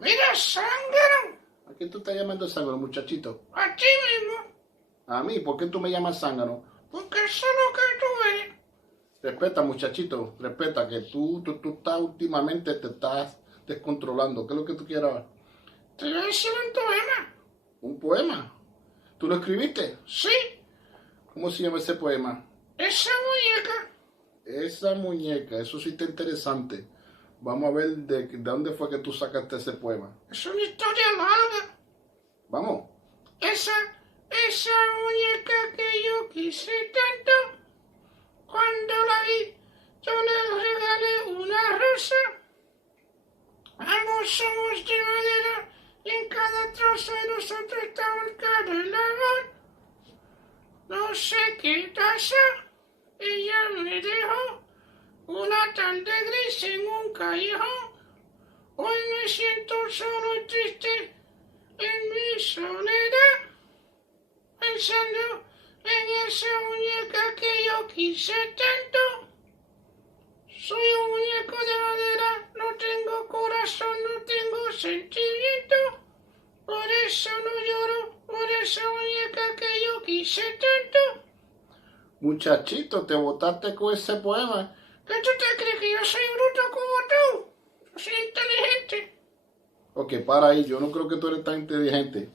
Mira, zángano. ¿A quién tú estás llamando zángano, muchachito? A ti mismo. A mí, ¿por qué tú me llamas zángano? Porque eso es lo que tú eres. Respeta, muchachito, respeta, que tú estás últimamente, te estás descontrolando. ¿Qué es lo que tú quieres ahora? Te voy a decir un poema. ¿Un poema? ¿Tú lo escribiste? Sí, ¿Cómo se llama ese poema? esa muñeca. Esa muñeca, eso sí está interesante. Vamos a ver de dónde fue que tú sacaste ese poema. Es una historia larga. Vamos. Esa muñeca que yo quise tanto. Cuando la vi, yo le regalé una rosa. Ambos somos de madera y en cada trozo de nosotros está marcado el amor. No sé qué pasa, ella me dejó una tarde gris en un callejón. Hoy me siento solo y triste en mi soledad, pensando en esa muñeca que yo quise tanto. Soy un muñeco de madera, no tengo corazón, no tengo sentimiento. Por eso no lloro, por esa muñeca que yo quise tanto. Muchachito, te botaste con ese poema. ¿Qué tú te crees, que yo soy bruto como tú? Yo soy inteligente. Ok, para ahí, yo no creo que tú eres tan inteligente.